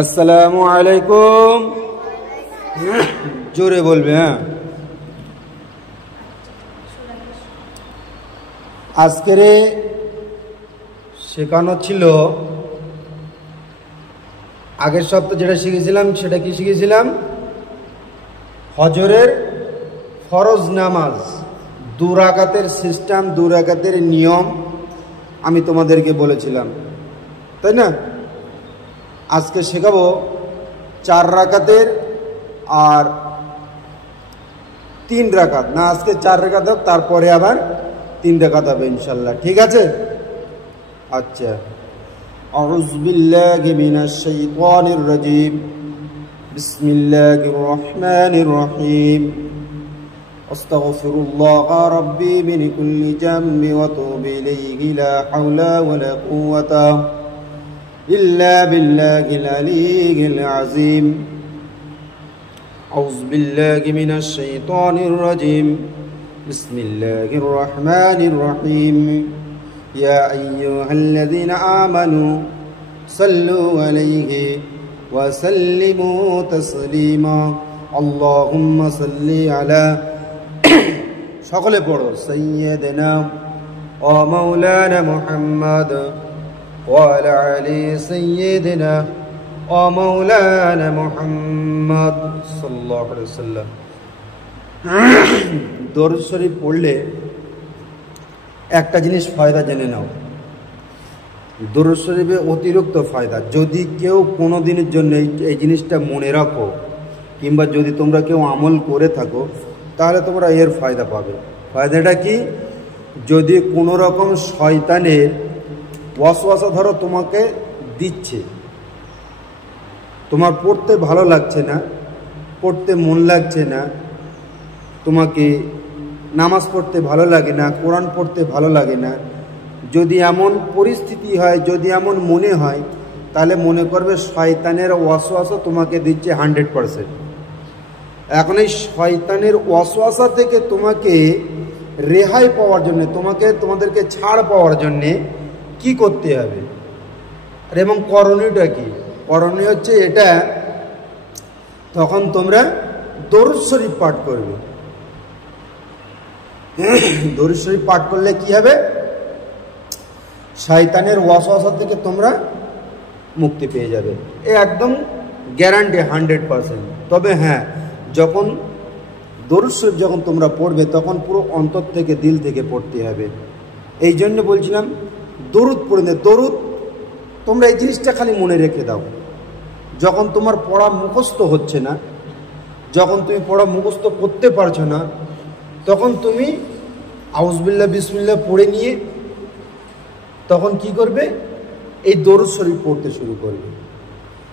আসসালামু আলাইকুম। জোরে বলবে। হ্যাঁ, আজকের শেখানো ছিল, আগের সপ্তাহে যেটা শিখেছিলাম সেটা কি শিখেছিলাম? হজরের ফরজ নামাজ, 2 রাকাতের সিস্টেম, 2 রাকাতের নিয়ম আমি তোমাদেরকে বলেছিলাম, তাই না? আজকে শেখাবো 4 রাকাতের আর 3 রাকাত। না, আজকে 4 রাকাত হোক, তারপরে আবার 3 রাকাত হবে ইনশাল্লাহ। ঠিক আছে? আচ্ছা, আউযু বিল্লাহি মিনাশ শাইতানির রাজীম, বিসমিল্লাহির রহমানির রহিম, আস্তাগফিরুল্লাহ রাব্বি মিন কুল্লি জামবি ওয়া তুবু ইলাইহি, লা হাওলা ওয়া লা কুওয়াতা ইল্লা বিল্লাহিল আলিয়্যিল আযীম। আউযু বিল্লাহি মিনাশ শাইতানির রাজীম, বিসমিল্লাহির রহমানির রহিম, ইয়া আইয়ুহাল্লাযীনা আমানু সাল্লু আলাইহি ওয়া সাল্লিমু তাসলিমা। আল্লাহুম্মা সাল্লি আলা, সকলে পড়ো, সাইয়্যিদিনা ওয়া মাওলানা মুহাম্মদ ওয়া আলা আলি সাইয়্যিদিনা ওয়া মাওলানা মুহাম্মদ সাল্লাল্লাহু আলাইহি ওয়াসাল্লাম। দরুদ শরীফ পড়লে একটা জিনিস ফায়দা জেনে নাও, দরুদ শরীফে অতিরিক্ত ফায়দা। যদি কেউ কোনো দিনের জন্য এই জিনিসটা মনে রাখো, কিংবা যদি তোমরা কেউ আমল করে থাকো, তাহলে তোমরা এর ফায়দা পাবে। ফায়দাটা কি? যদি কোনো রকম শয়তানের ওয়াসওয়াসা ধরো তোমাকে দিচ্ছে, তোমার পড়তে ভালো লাগছে না, পড়তে মন লাগছে না, তোমাকে নামাজ পড়তে ভালো লাগে না, কোরআন পড়তে ভালো লাগে না, যদি এমন পরিস্থিতি হয়, যদি এমন মনে হয়, তাহলে মনে করবে শয়তানের ওয়াসওয়াসা তোমাকে দিচ্ছে 100%। এখন এই শয়তানের ওয়াসওয়াসা থেকে তোমাকে রেহাই পাওয়ার জন্য, তোমাদেরকে ছাড় পাওয়ার জন্যে কি করতে হবে? আর এবং করণীয়টা কি? করণীয় হচ্ছে এটা, তখন তোমরা দরুদ শরীফ পাঠ করবে। দরুদ শরীফ পাঠ করলে কি হবে? শয়তানের ওয়াসওয়াসা থেকে তোমরা মুক্তি পেয়ে যাবে, এ একদম গ্যারান্টি 100%। তবে হ্যাঁ, যখন দরুদ শরীফ যখন তোমরা পড়বে, তখন পুরো অন্তর থেকে, দিল থেকে পড়তে হবে। এই জন্য বলছিলাম দরুদ পড়ে নে। দরুদ তোমরা এই জিনিসটা খালি মনে রেখে দাও, যখন তোমার পড়া মুখস্থ হচ্ছে না, যখন তুমি পড়া মুখস্থ করতে পারছো না, তখন তুমি আউযুবিল্লাহ বিসমিল্লাহ পড়ে নিয়ে তখন কি করবে? এই দরুদ শরীফ পড়তে শুরু করবে।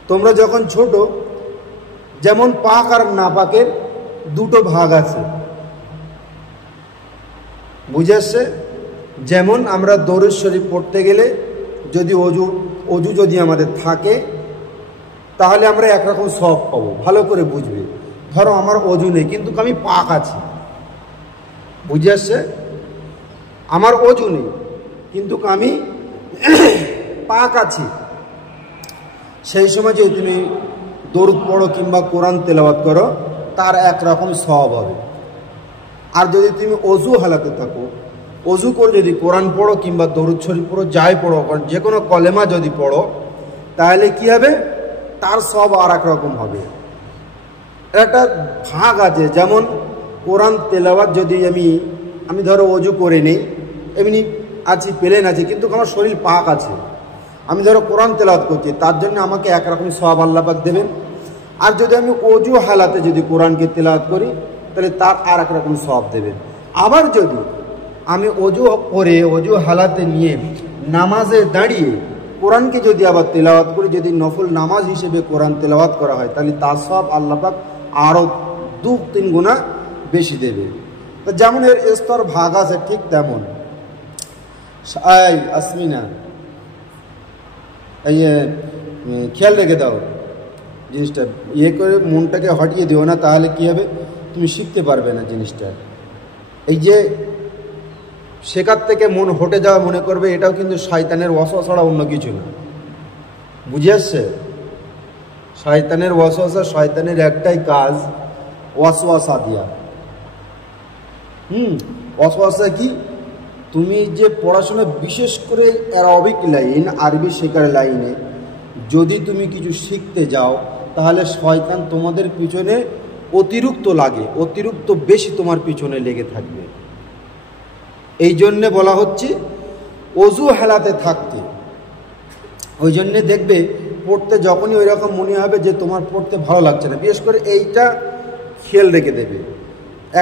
তোমরা যখন ছোট, যেমন পাক আর নাপাকের 2টো ভাগ আছে, বুঝে আসছে? যেমন আমরা দরুদ শরীফ পড়তে গেলে যদি অজু যদি আমাদের থাকে, তাহলে আমরা একরকম সওয়াব পাবো। ভালো করে বুঝবে। ধরো আমার অজু নেই, কিন্তু আমি পাক আছি, বুঝে আসছে? আমার অজু নেই, কিন্তু আমি পাক আছি। সেই সময় যদি তুমি দরুদ পড়ো কিংবা কোরআন তেলাওয়াত করো, তার একরকম সওয়াব হবে। আর যদি তুমি অজু হালাতে থাকো, অজু করে যদি কোরআন পড়ো কিংবা দরুদ শরীফ পড়ো, যাই পড়ো, যে কোনো কলেমা যদি পড়ো, তাহলে কি হবে? তার সওয়াব আর এক রকম হবে। একটা ভাগ আছে, যেমন কোরআন তেলাওয়াত যদি আমি ধরো অজু করে নেই, এমনি আছি, প্লেন আছে, কিন্তু আমার শরীর পাক আছে, আমি ধরো কোরআন তেলাওয়াত করছি, তার জন্য আমাকে একরকম সওয়াব আল্লাহ পাক দেবেন। আর যদি আমি অজু হালাতে যদি কোরআনকে তেলাওয়াত করি, তাহলে তার আর এক রকম সওয়াব দেবেন। আবার যদি আমি অজু করে, অজু হালাতে নিয়ে নামাজে দাঁড়িয়ে কোরআনকে যদি আবার তেলাওয়াত করি, যদি নফল নামাজ হিসেবে কোরআন তেলাওয়াত করা হয়, তাহলে তার সওয়াব আল্লাহ পাক আরও 2-3 গুণা বেশি দেবে। তো যেমন এর স্তর ভাগ আছে, ঠিক তেমন আসমিনা, এই খেয়াল রেখে দাও জিনিসটা, করে মনটাকে হটিয়ে দিও না, তাহলে কি হবে? তুমি শিখতে পারবে না জিনিসটা। এই যে শেখার থেকে মন হটে যাওয়া, মনে করবে এটাও কিন্তু শয়তানের ওয়াসওয়াসা ছাড়া অন্য কিছু না। বুঝে আসছে? শয়তানের ওয়াসওয়াসা, শয়তানের একটাই কাজ ওয়াসওয়াসা দিয়া। ওয়াসওয়াসা কি? তুমি যে পড়াশোনা, বিশেষ করে অ্যারাবিক লাইন, আরবি শেখার লাইনে যদি তুমি কিছু শিখতে যাও, তাহলে শয়তান তোমাদের পিছনে অতিরিক্ত লাগে, অতিরিক্ত বেশি তোমার পিছনে লেগে থাকবে। এই জন্যে বলা হচ্ছে অজু হালাতে থাকতে। ওই জন্যে দেখবে পড়তে যখনই ওই রকম মনে হবে যে তোমার পড়তে ভালো লাগছে না, বিশেষ করে এইটা খেয়াল রেখে দেবে,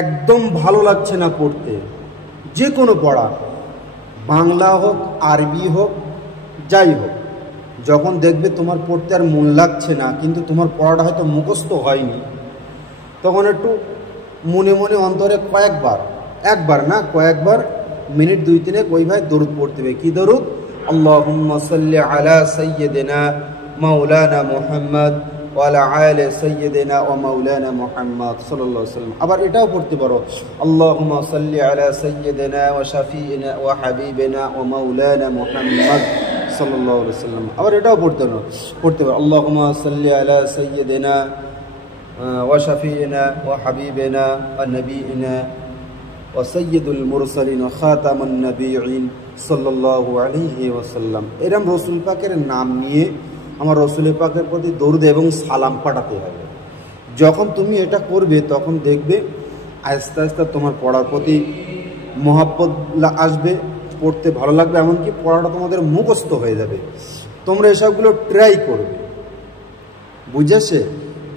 একদম ভালো লাগছে না পড়তে, যে কোনো পড়া, বাংলা হোক আরবি হোক যাই হোক, যখন দেখবে তোমার পড়তে আর মন লাগছে না, কিন্তু তোমার পড়াটা হয়তো মুখস্থ হয়নি, তখন একটু মনে মনে অন্তরে কয়েকবার, একবার না কয়েকবার, মিনিট 2-3 ওই ভাই দরুদ পড়তে হবে। কি দরুদ? আল্লাহুম্মা সাল্লি আলা সাইয়্যিদিনা মাওলানা মুহাম্মদ ওয়া আলা আলি সাইয়্যিদিনা ওয়া মাওলানা মুহাম্মদ সাল্লাল্লাহু আলাইহি ওয়াসাল্লাম। আবার এটাও পড়তে পারো, আল্লাহুম্মা সাল্লি আলা সাইয়্যিদিনা ওয়া শাফিইনা ওয়া হাবিবিনা ওয়া মাওলানা মুহাম্মদ সাল্লাল্লাহু আলাইহি ওয়াসাল্লাম। আবার এটাও পড়তে পারো, আল্লাহুম্মা সাল্লি আলা সাইয়্যিদিনা ওয়া শাফিইনা ওয়া হাবিবিনা ওয়া নবিয়িনা ওয়া সাইয়্যিদুল মুরসালিন ওয়া খাতামুন নবিয়্যিন সাল্লাল্লাহু আলাইহি ওয়াসাল্লাম। এরকম রসুল পাকের নাম নিয়ে আমার রসুল পাকের প্রতি দরুদ এবং সালাম পাঠাতে হবে। যখন তুমি এটা করবে, তখন দেখবে আস্তে আস্তে তোমার পড়ার প্রতি মহব্বত আসবে, পড়তে ভালো লাগবে, এমনকি পড়াটা তোমাদের মুখস্থ হয়ে যাবে। তোমরা এসবগুলো ট্রাই করবে, বুঝেছে?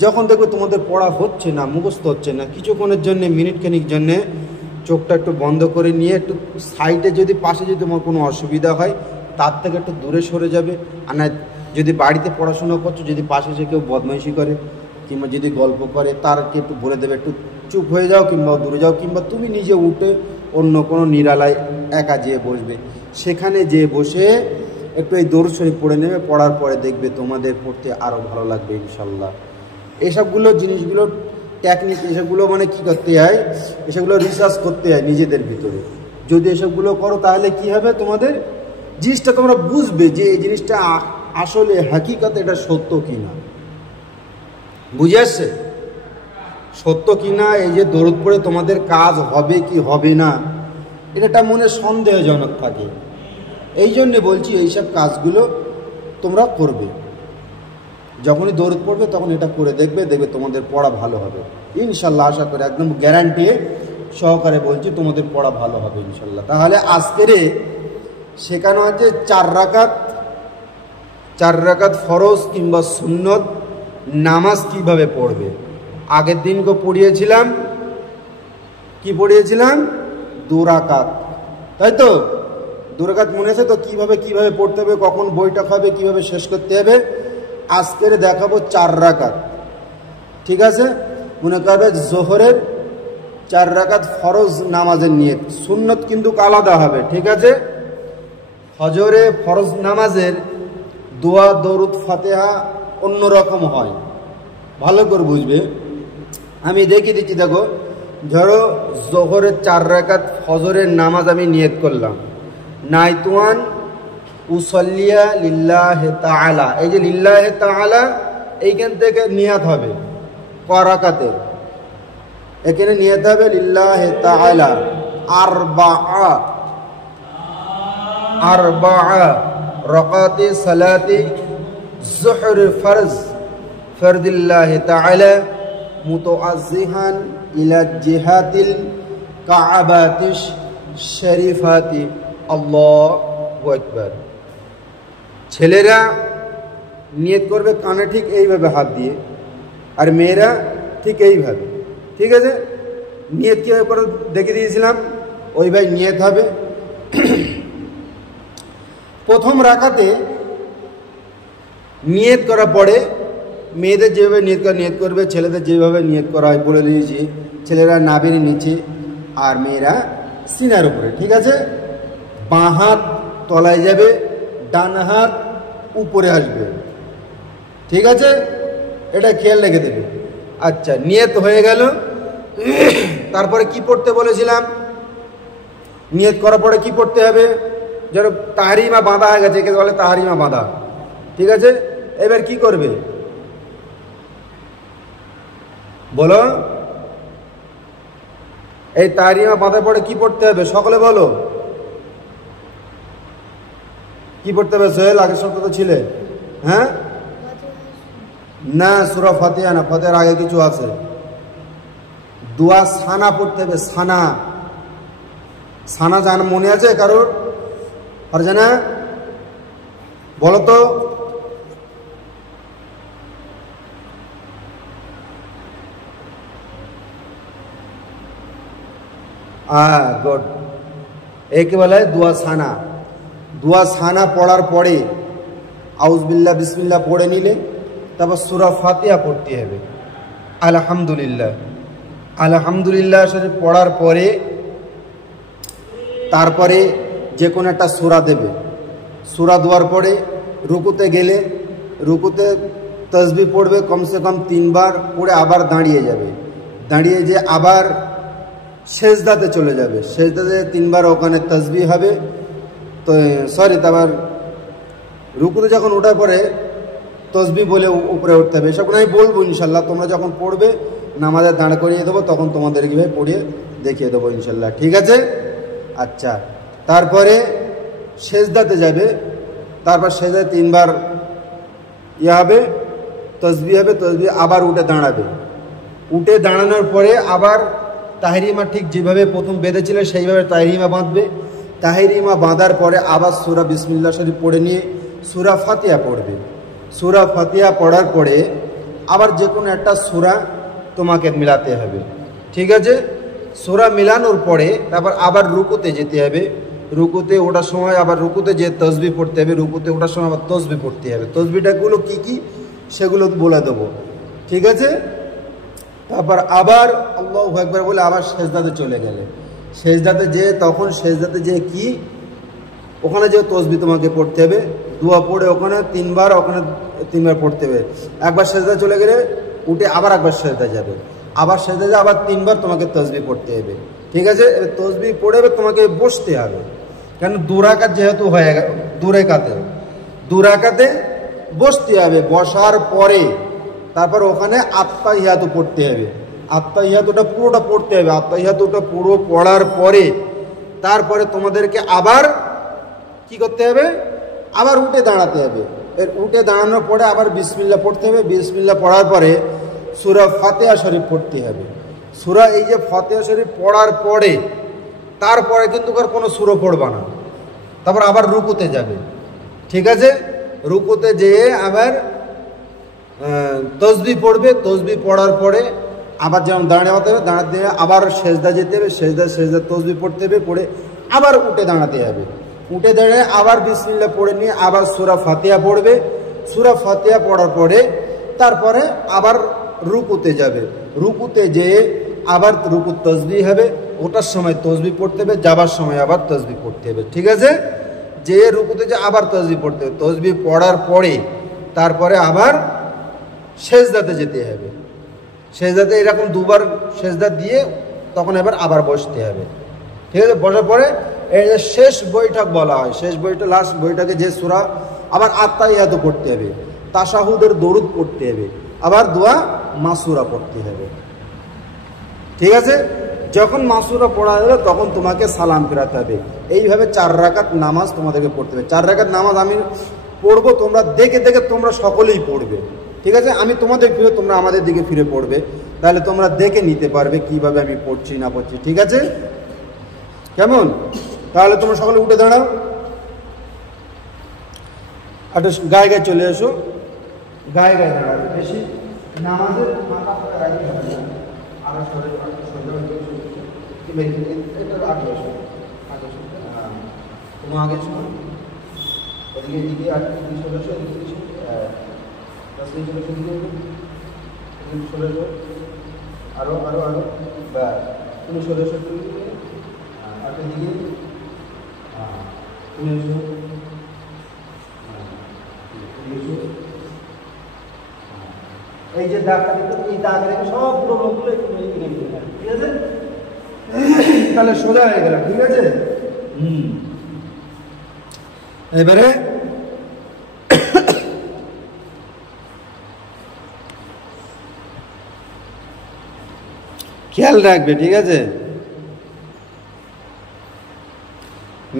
যখন দেখবে তোমাদের পড়া হচ্ছে না, মুখস্থ হচ্ছে না, কিছুক্ষণের জন্যে, মিনিটখানিক জন্যে চোখটা একটু বন্ধ করে নিয়ে একটু সাইডে, যদি পাশে যদি তোমার কোনো অসুবিধা হয়, তার থেকে একটু দূরে সরে যাবে। আর না, যদি বাড়িতে পড়াশোনা করছো, যদি পাশে এসে কেউ বদমাইশি করে কিংবা যদি গল্প করে, তারকে একটু বলে দেবে একটু চুপ হয়ে যাও কিংবা দূরে যাও, কিংবা তুমি নিজে উঠে অন্য কোনো নিরালায় একা যেয়ে বসবে, সেখানে যেয়ে বসে একটু এই দরুদ শরীফ পড়ে নেবে। পড়ার পরে দেখবে তোমাদের পড়তে আরও ভালো লাগবে ইনশাল্লাহ। এসবগুলো জিনিসগুলো টেকনিক, এসবগুলো মানে কী করতে হয়, এসবগুলো রিসার্চ করতে হয় নিজেদের ভিতরে। যদি এসবগুলো করো, তাহলে কি হবে, তোমাদের জিনিসটা তোমরা বুঝবে যে এই জিনিসটা আসলে হাকিকতে এটা সত্য কিনা। বুঝে আসছে? সত্য কিনা, এই যে দরুদ পড়ে তোমাদের কাজ হবে কি হবে না, এটা মনে সন্দেহজনক থাকে। এই জন্যে বলছি এইসব কাজগুলো তোমরা করবে। যখনই দরুদ পড়বে তখন এটা করে দেখবে, দেখবে তোমাদের পড়া ভালো হবে ইনশাল্লাহ। আশা করি, একদম গ্যারান্টি সহকারে বলছি, তোমাদের পড়া ভালো হবে ইনশাল্লাহ। তাহলে আজকের শেখানো আছে 4 রাকাত ফরজ কিংবা সুন্নত নামাজ কিভাবে পড়বে। আগের দিনকে পড়িয়েছিলাম, কি পড়িয়েছিলাম? 2 রাকাত, তাই তো? 2 রাকাত মনে আছে তো? কিভাবে পড়তে হবে, কখন বইটা খাবে, কিভাবে শেষ করতে হবে। আজকের দেখাবো 4 রাকাত, ঠিক আছে? মনে করবে জোহরের 4 রাকাত ফরজ নামাজের নিয়ত, সুন্নত কিন্তু আলাদা হবে, ঠিক আছে? ফজরে ফরজ নামাজের দোয়া দরুদ ফাতিহা অন্যরকম হয়, ভালো করে বুঝবে। আমি দেখিয়ে দিচ্ছি, দেখো, ধরো জোহরের 4 রাকাত ফজরের নামাজ আমি নিয়ত করলাম, নাইতুয়ান উসল্লিয়া লিল্লাহি তাআলা। এই যে লিল্লাহি তাআলা, এইখান থেকে নিয়ত হবে রাকাতে, এখানে নিয়ত হবে লিল্লাহি তাআলা আরবাআ রাকাতি সালাতি যুহর ফরদিল্লাহি তাআলা মুতাআজ্জিহান ইলা জিহাতিল কাআবাতিশ শরীফাতি। আল্লাহু আকবার। ছেলেরা নিয়ত করবে কানে ঠিক এইভাবে হাত দিয়ে, আর মেয়েরা ঠিক এইভাবে, ঠিক আছে? নিয়ত কীভাবে করে দেখে দিয়েছিলাম, ওইভাবে নিয়ত হবে। প্রথম রাকাতে নিয়ত করার পরে মেয়েদের যেভাবে নিয়ত করবে, ছেলেদের যেভাবে নিয়ত করা হয় বলে দিয়েছি। ছেলেরা নাভির নিচে আর মেয়েরা সিনার উপরে, ঠিক আছে? বাঁ হাত তলায় যাবে, ডান হাত উপরে আসবে, ঠিক আছে? এটা খেয়াল রেখে দেবে। আচ্ছা, নিয়ত হয়ে গেল। তারপরে কি পড়তে বলেছিলাম? নিয়ত করার পরে কি পড়তে হবে? ধরো তাহরিমা বাঁধা হয়ে গেছে, একে বলে তাহরিমা বাঁধা, ঠিক আছে? এবার কি করবে? বলো, এই তাহরিমা বাঁধার পরে কি পড়তে হবে সকলে বলো, কি পড়তে হবে? সোহেল আগের সপ্তাহে তো ছিলে, হ্যাঁ? না, সূরা ফাতিহা না, ফাতিহার আগে কিছু আছে। দোয়া সানা পড়তে হবে। সানা, সানা জানা মনে আছে কারোর? আর জানা বলো তো। গুড। একে বলা হয় দোয়া সানা। দোয়া সানা পড়ার পরে আউযুবিল্লাহ বিসমিল্লাহ পড়ে নিলে তারপর সূরা ফাতিহা পড়তে হবে। আলহামদুলিল্লাহ, আলহামদুলিল্লাহ শরীফ পড়ার পরে তারপরে যে কোনো একটা সূরা দেবে। সূরা দেওয়ার পরে রুকুতে গেলে রুকুতে তাসবিহ পড়বে কমসে কম 3 বার, পড়ে আবার দাঁড়িয়ে যাবে। দাঁড়িয়ে যে আবার সেজদাতে চলে যাবে। সেজদাতে 3 বার ওখানে তাসবিহ হবে। তো তারপর রুকুতে যখন ওঠার পরে তাসবিহ বলে উপরে উঠতে হবে। এসব আমি বলবো ইনশাল্লাহ, তোমরা যখন পড়বে নামাজে দাঁড় করিয়ে দেবো তখন তোমাদের কীভাবে পড়িয়ে দেখিয়ে দেবো ইনশাল্লাহ, ঠিক আছে? আচ্ছা, তারপরে সেজদাতে যাবে। তারপর সেজদাতে 3 বার হবে, তাসবিহ হবে। তাসবিহ আবার উঠে দাঁড়াবে। উঠে দাঁড়ানোর পরে আবার তাহরিমা ঠিক যেভাবে প্রথম বেঁধেছিল সেইভাবে তাহরিমা বাঁধবে। তাহরিমা বাঁধার পরে আবার সূরা বিসমিল্লাহ শরীফ পড়ে নিয়ে সূরা ফাতিহা পড়বে। সূরা ফাতিহা পড়ার পরে আবার যে কোনো একটা সূরা তোমাকে মিলাতে হবে, ঠিক আছে? সূরা মিলানোর পরে তারপর আবার রুকুতে যেতে হবে। রুকুতে ওঠার সময় আবার রুকুতে যে তাসবিহ পড়তে হবে, রুকুতে ওঠার সময় আবার তাসবিহ পড়তে হবে। তাসবিহটাগুলো কী কী সেগুলো বলে দেবো, ঠিক আছে? তারপর আবার আল্লাহু আকবার বলে আবার সেজদাতে চলে গেলে সেজদাতে যে তখন সেজদাতে যে কি ওখানে যে তাসবিহ তোমাকে পড়তে হবে। দোয়া পড়ে ওখানে 3 বার, ওখানে 3 বার পড়তে হবে। একবার সেজদা চলে গেলে উঠে আবার একবার সেজদা যাবে, আবার সেজদা যাবে, আবার 3 বার তোমাকে তাসবিহ পড়তে হবে, ঠিক আছে? তাসবিহ পড়ে তোমাকে বসতে হবে, কারণ 2 রাকাত যেহেতু হয়ে গেল, 2 রাকাতে বসতে হবে। বসার পরে তারপর ওখানে আত্তাহিয়াতু পড়তে হবে। আত্তাহিয়াতুটা পুরোটা পড়তে হবে। আত্তাহিয়াতুটা পুরো পড়ার পরে তারপরে তোমাদেরকে আবার কি করতে হবে? আবার উঠে দাঁড়াতে হবে। এর উঠে দাঁড়ানোর পরে আবার বিসমিল্লাহ পড়তে হবে। বিসমিল্লাহ পড়ার পরে সূরা ফাতিহা শরীফ পড়তে হবে। সূরা এই যে ফাতিহা শরীফ পড়ার পরে তারপরে কিন্তু আর কোনো সূরা পড়বা না। তারপর আবার রুকুতে যাবে, ঠিক আছে? রুকুতে যেয়ে আবার তাসবিহ পড়বে। তাসবিহ পড়ার পরে আবার যেমন দাঁড়াতে হবে, দাঁড়াতে আবার সেজদা যেতে হবে। সেজদা তাসবিহ পড়তে হবে, পড়ে আবার উঠে দাঁড়াতে হবে। উঠে দাঁড়িয়ে আবার বিসমিল্লাহ পড়ে নিয়ে আবার সূরা ফাতিহা পড়বে। সূরা ফাতিহা পড়ার পরে তারপরে আবার রুকুতে যাবে। রুকুতে যেয়ে আবার রুকুত তাসবিহ হবে। ওটার সময় তাসবিহ পড়তে হবে, যাবার সময় আবার তাসবিহ পড়তে হবে, ঠিক আছে? যে রুকুতে যে আবার তাসবিহ পড়তে হবে। তাসবিহ পড়ার পরে তারপরে আবার সেজদাতে যেতে হবে। সেজদাতে এরকম 2 বার সেজদা দিয়ে তখন এবার আবার বসতে হবে, ঠিক আছে? বসার পরে এই যে শেষ বৈঠক বলা হয়, শেষ বৈঠক, লাস্ট বৈঠকে যে সূরা আবার আত্তাহিয়াতু পড়তে হবে, তাশাহুদের দরুদ পড়তে হবে, আবার দোয়া মাসুরা পড়তে হবে, ঠিক আছে? যখন মাসুরা পড়া যাবে তখন তোমাকে সালাম ফেরাতে হবে। এইভাবে 4 রাকাত নামাজ তোমাদেরকে পড়তে হবে। 4 রাকাত নামাজ আমি পড়বো, তোমরা দেখে দেখে তোমরা সকলেই পড়বে, ঠিক আছে? আমি তোমাদের ফিরে, তোমরা আমাদের দিকে ফিরে পড়বে, তাহলে তোমরা দেখে নিতে পারবে কিভাবে আমি পড়ছি না পড়ছি, ঠিক আছে? কেমন? তাহলে তোমরা সকলে উঠে দাঁড়াও, একটা গায়ে গায়ে চলে এসো, গায়ে গায়ে দাঁড়াবে। বেশি নামাজের মাথা করে রাখতে হবে না। আরো সরে তোমার আগে শোনো, ওদিকে দিকে চলে এসো, আরো আরো আরো তুমি চলে এসো, একটা দিকে তুমি এসো, এই যে দাগটা দিতে, এই দাগ রেখে সবগুলো লোকগুলো একটু ঠিক আছে? তাহলে সোজা হয়ে গেল, ঠিক আছে? এবারে খেয়াল রাখবে, ঠিক আছে।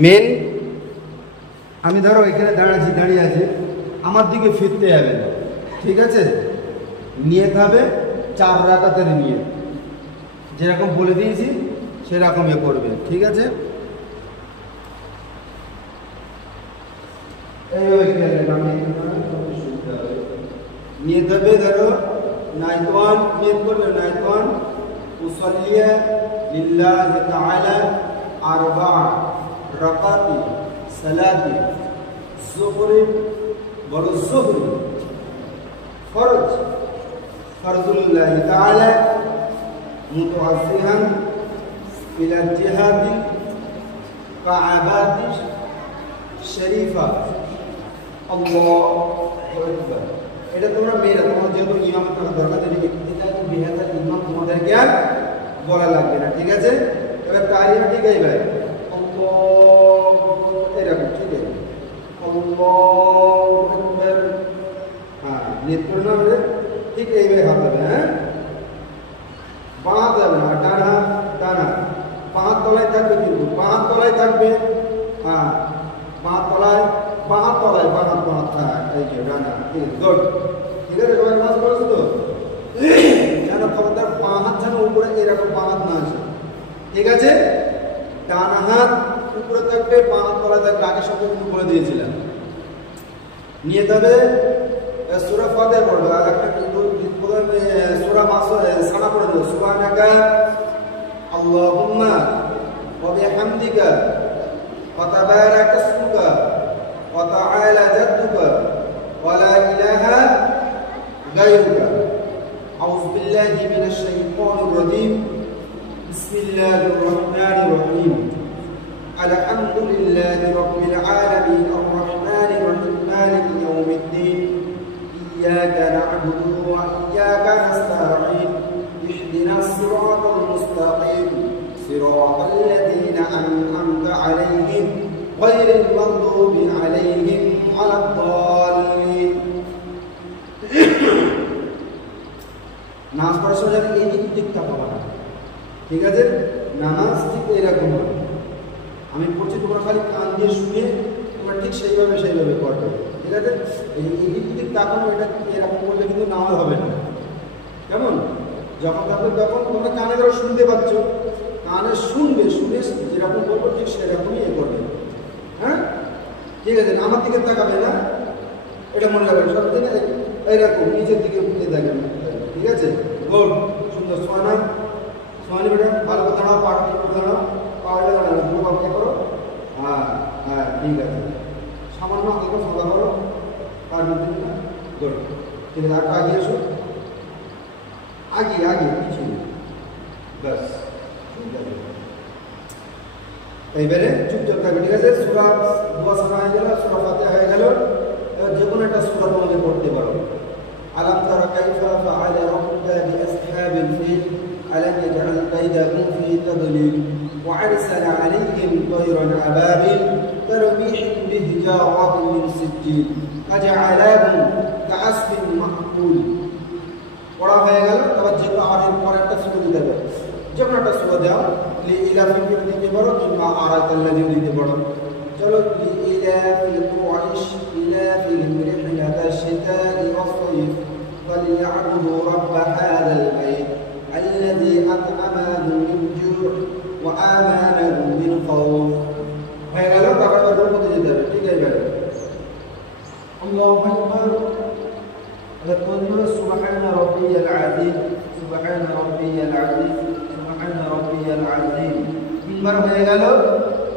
মেন আমি ধরো এখানে দাঁড়িয়ে আছি, আমার দিকে ফিরতে যাবে না, ঠিক আছে। নিয়ত হবে 4 রাকাতের নিয়ত, যেরকম বলে দিয়েছি সেরকম করবে, ঠিক আছে। নিয়ত হবে ধরো নাইতওয়ান, নিয়ত করবে নাইতওয়ান উসাল্লিয়া লিল্লাহি তাআলা আরবা'a রাকাতি সালাতি যুহরি বড় যুহরি ফরজুল্লাহি তাআলা মুতাওয়াজ্জিহান ইলা জিহাদি কা'বাতি শরীফা আল্লাহু আকবার। এটা তোমরা মেয়েরা, তোমার যেহেতু ইমামের থাকা দরকার, এটা বিহাদার ইমাম তোমাদেরকে আর বলা লাগবে না, ঠিক আছে। এবার কারিয়া ঠিক আছে ভাই, এরকম ঠিক আছে, আল্লাহু আকবার। হ্যাঁ, নিয়ত করে না বলে ঠিক এইভাবে হাত হবে। হ্যাঁ, বাঁ যাবে না, ডানা ডানা পা তলায় থাকবে, কিন্তু পা তলায় থাকবে। হ্যাঁ, পা তলায় এই যে ডানা, ঠিক আছে। সবাই নামাজ পড়েছো তো, যেন খবরদার পা হাত যেন উপরে এরকম পা হাত না আসে, ঠিক আছে। ডানা হাত উপরে থাকবে, পা হাত তলায় থাকবে, আগে সঙ্গে বলে দিয়েছিলাম। নিয়ে তবে সূরা ফাতিহা পড়বে, আর একটা কিন্তু সূরা সানা পড়ে দেবো, সুবহানাকা আল্লাহুম্মা ওয়া বিহামদিকা ওয়া তাবারাকা ইসমুকা ওয়া তাআলা জাদ্দুকা ওয়া লা ইলাহা গায়রুকা আউযু বিল্লাহি মিনাশ শাইতানির রাজীম বিসমিল্লাহির রহমানির রহিম আলহামদুলিল্লাহি রাব্বিল আলামিন আর রহমানির রহিম মালিকি ইয়াউমিদ্দিন ইয়্যাকা না'বুদু ওয়া ইয়্যাকা নাস্তাঈন ইহদিনাস সিরাতাল মুস্তাকিম সিরাতাল লাযীনা আন'আমতা আলাইহিম গায়রিল মাগদুবি আলাইহিম ওয়ালাদ-দাল্লিন। নামাজ পড়ার সময় এই দিকটা পাবা না, ঠিক আছে। নামাজ ঠিক এরকম হবে, আমি পড়ছি, তোমরা খালি কান দিয়ে শুনে তোমরা ঠিক সেইভাবে পড়বে, ঠিক আছে। এই দিক তাকানো, এটা এরকম করলে কিন্তু নামাজ হবে না, কেমন। যখন তোমরা কানে ধরো শুনতে পাচ্ছ, কানে শুনবে, শুনে যেরকম বলবো ঠিক সেরকমই করবে। হ্যাঁ, ঠিক আছে। আমার দিকে তাকাবে না, এটা মনে রাখবে সবদিন এইরকম নিচের দিকে উঠে থাকবে, ঠিক আছে। গুড, সুন্দর। সোয়ানি বেটা ভালো করে দাঁড়াও, পাট করে দাঁড়াও, পাওয়াটা দাঁড়ানো, দুটো বাকি করো। হ্যাঁ হ্যাঁ, ঠিক আছে। সামান্য একটু ফাঁকা করো, পাট দিন না। গুড, ঠিক আছে। আর আগে এসো, আগে কিছু ব্যাস, ঠিক আছে। এইবারে চুপচাপ থাকবে, ঠিক আছে। সূরা দোয়া সানা হয়ে গেল, সূরা ফাতিহা হয়ে গেল। এবার যে কোনো একটা সূরা তোমাদের পড়তে পারো। আলাম তারা কাইফা ফাআলা রাব্বুকা বিআসহাবিল ফিল আলাম ইয়াজআল কাইদাহুম ফি তাদলিল ওয়া আরসালা আলাইহিম তায়রান আবাবিল তারমিহুম বিহিজারাতিন মিন সিজ্জিল ফাজআলাহুম কাআসফিন মা'কুল। পড়া হয়ে গেল। তারপর যে আবার এরপর একটা সূরা দিতে হবে, যে কোনো একটা সূরা দাও। ইলাফি দিতে পারো, কিংবা আরাতাল্লাযী দিতে পারো। চলো, ইলাফি কুরাইশ ইলাফিহিম রিহলাতাশ শিতা'i ওয়াস-সাইফ ফালইa'বুদু রাব্ব হাযাল বাইত আল্লাযী আত'আমাহুম মিন জু' ওয়া আমানাহুম মিন খাউফ। হয়ে গেল। তারপর রুকুতে যেতে হবে, ঠিক আছে। আল্লাহু আকবার। সুবহান রাব্বিয়াল আযীম, সুবহান রাব্বিয়াল আযীম, সুবহান রাব্বিয়াল আযীম। তিনবার হয়ে গেল।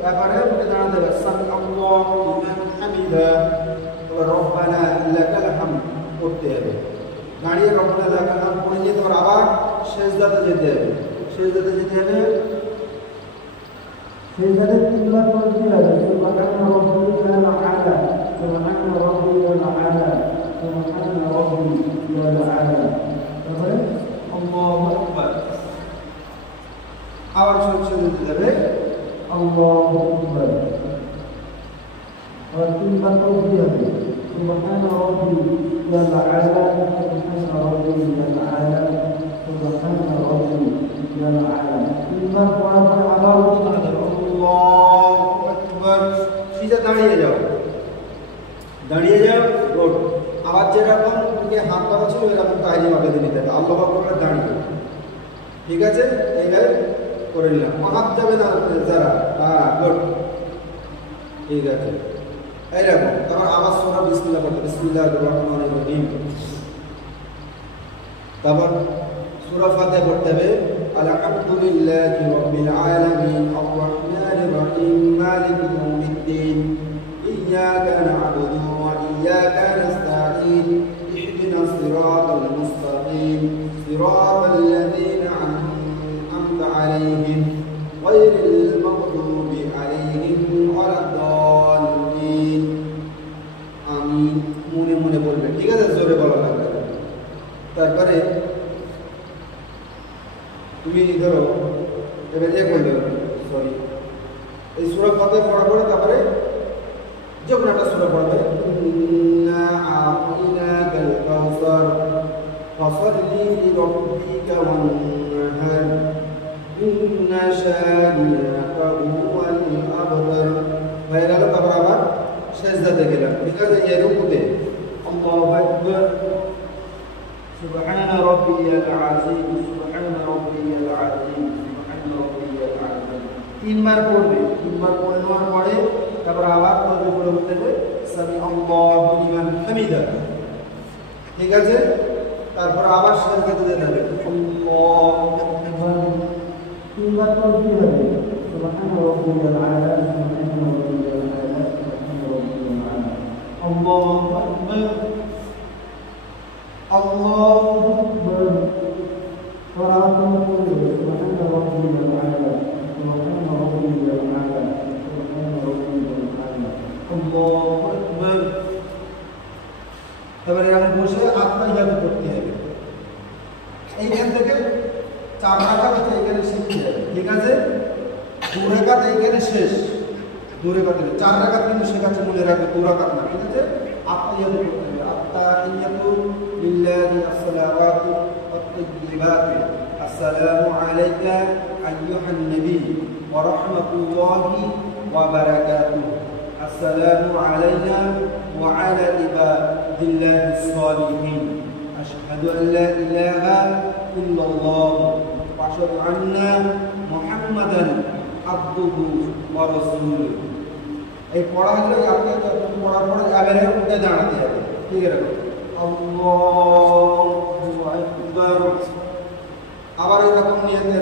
তারপরে উঠে দাঁড়াতে হবে, সামিআল্লাহু লিমান হামিদা, রব্বানা লাকাল হামদ করতে হবে। দাঁড়িয়ে রব্বানা লাকাল হামদ পড়ে নিয়ে তারপর আবার সিজদাতে যেতে হবে। সিজদাতে তিনবার পড়তে হবে, সুবহান রাব্বিয়াল আ'লা, সুবহান রাব্বিয়াল আ'লা, সুবহান রাব্বিয়াল আ'লা। তারপরে আল্লাহু আকবার। আবার সিজদাতে যাবে, আল্লাহু আকবার। আর তিনবার পড়তে হবে, সুবহান রাব্বিয়াল আ'লা, সুবহান রাব্বিয়াল আ'লা, সুবহান রাব্বিয়াল তিনবার পড়ার পরে আবার উঠে যাবে, আল্লাহু আকবার, সিজা দাঁড়িয়ে যাও, দাঁড়িয়ে যাও, রোড আবার যেরকম দিকে হাত পাতা ছিল এরকম তাহলিমা বেঁধে নিতে হবে, আল্লাহু আকবার দাঁড়িয়ে, ঠিক আছে? এইভাবে করে নিলাম, হাত যাবে না যারা, হ্যাঁ গুড, ঠিক আছে এইরকম। তারপর আবার সূরা বিসমিল্লাহ পড়তে, বিসমিল্লাহির রহমানির রহিম। তারপর সূরা ফাতিহা পড়তে হবে, আলহামদুলিল্লাহি রাব্বিল আলামিন আর রহমানির রহিম মালিকি ইয়াউমিদ্দিন ইয়্যাকা না'বুদু ওয়া ইয়্যাকা নাস্তাঈন ইহদিনাস সিরাতাল মুস্তাকিম সিরাতাল লাযীনা আন'আমতা আলাইহিম গায়রিল মাগদুবি আলাইহিম ওয়ালাদ-দাল্লিন। আমিন মনে মনে বলবেন, ঠিক আছে? জোরে বলা লাগবে। তারপরে তুমি ধরো এবার করলে, সরি, এই সূরা ফাতিহা পড়ার পরে তারপরে যে কোনো একটা সূরা পড়বে, ইন্না আ'তাইনাকাল কাউসার ফাসাল্লি লিরাব্বিকা ওয়ানহার ইন্না শানিআকা হুয়াল আবতার। হয়ে গেল। তারপর আবার সিজদাতে গেলাম, ঠিক আছে? এই রুকুতে আল্লাহু আকবার, সুবহান রাব্বিয়াল আযীম, সুবহান রাব্বিয়াল আযীম, সুবহান রাব্বিয়াল আযীম তিনবার পড়বে। তিনবার পড়ে নেওয়ার পরে তারপর আবার পড়বে, পড়ে উঠতে হবে সামি আল্লাহু লিমান হামিদা, ঠিক আছে? তারপর আবার সিজদাতে যেতে হবে, আল্লাহু আকবার, তিনবার পড়তে হবে সুবহান রাব্বিয়াল আ'লা, সুবহান রাব্বিয়াল আ'লা, সুবহান রাব্বিয়াল আ'লা, আল্লাহু আকবার, আল্লাহু আকবার। সুবহান রাব্বিয়াল আ'লা, সুবহান রাব্বিয়াল আ'লা, সুবহান রাব্বিয়াল আ'লা, আল্লাহু আকবার। এবারে আমি বসে আত্মাহিয়াত করতে হবে। এইখান থেকে 4 রাকাত এইখানে শেষ হয়ে যাবে, ঠিক আছে? 2 রাকাত এইখানে শেষ, 2 রাকাত, 4 রাকাত কিন্তু শেখাচ্ছে, মনে রাখবে 2 রাকাত না, ঠিক আছে? আত্মাহিয়াত করতে হবে। আত্তাহিয়াতু লিল্লাহি আসসালাওয়াতু ওয়াত-তাইয়্যিবাতু আসসালামু আলাইকা আইয়ুহান নবী ওয়া রাহমাতুল্লাহি ওয়া বারাকাতুহু আসসালামু আলাইনা ওয়া আলা ইবাদিল্লাহিস সালিহিন আশহাদু আন লা ইলাহা ইল্লাল্লাহ ওয়া আশহাদু আন্না মুহাম্মাদান আবদুহু ওয়া রাসূলুহু। এই পড়াগুলো আপনি পড়ার পরে এবারে উঠে দাঁড়াতে হবে, ঠিক আছে? আল্লাহু আকবার। আবার এরকম নিয়তে